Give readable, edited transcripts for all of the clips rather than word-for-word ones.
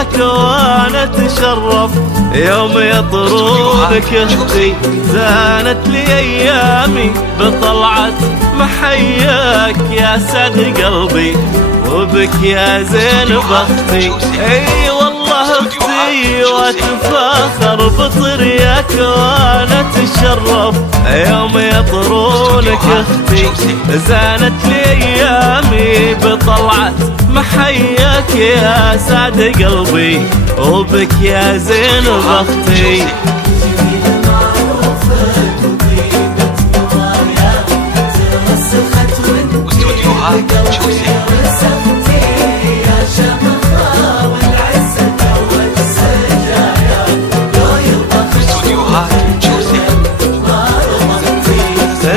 وياك وانا اتشرف يوم يطرونك اختي. زانت لي ايامي بطلعة محياك يا سعد قلبي وبك يا زين بختي. اي والله اختي واتفاخر بطريقك وانا اتشرف يوم يطرونك اختي. زانت لي ايامي بطلعة محياك يا سعد قلبي وبك يا زين بختي.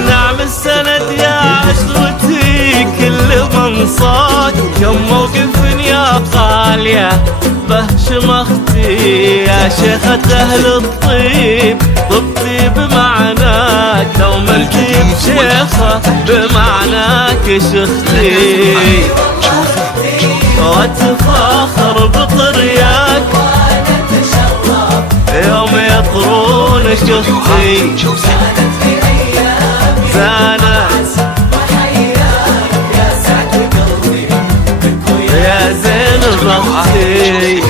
نعم السند يا عشرتي كل منصات كم موقف يا غالية بهشم اختي يا شيخة اهل الطيب. طبتي بمعناك لو ملتي بشيخة بمعناك شختي. واتفاخر بطرياك يوم يطرونك اختي. زانت يا سعد قلبي يا زين بختي.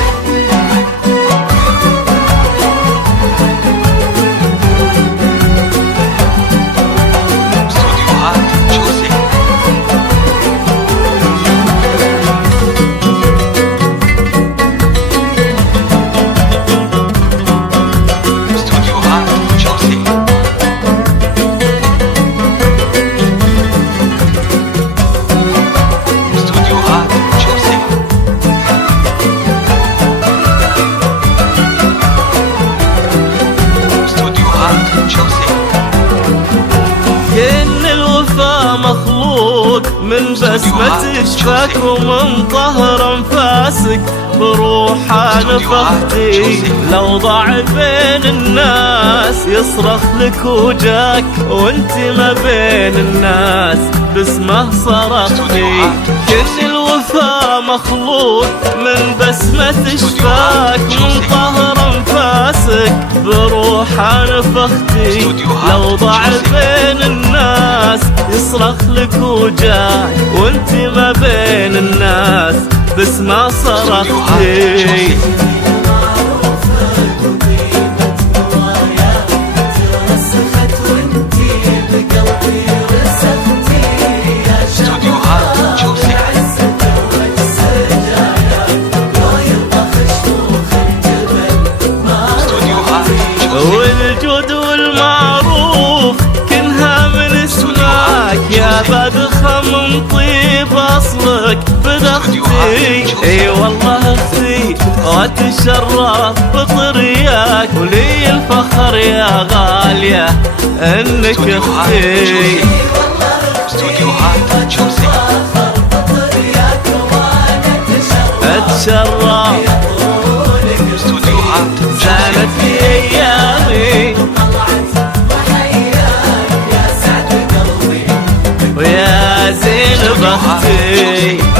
كأن الوفا مخلوق من بسمة شفاك ومن طهر انفاسك بروح نفختي. لو ضاع بين الناس يصرخ لك وجاك وانت ما بين الناس باسمه صرختي. كأن الوفا مخلوق من بسمة شفاك من طهر انفاسك بروح نفختي. لو ضاع بين الناس يصرخ لك وجاك وانت ما بين الناس باسمه صرختي. والجود والمعروف كنها من اسمك يا بدخة من طيب اصلك بدختي. اي والله اختي واتشرف بطريقك ولي الفخر يا غالية انك اختي. اتشرف زانت لي ايامي ويا زين بختي.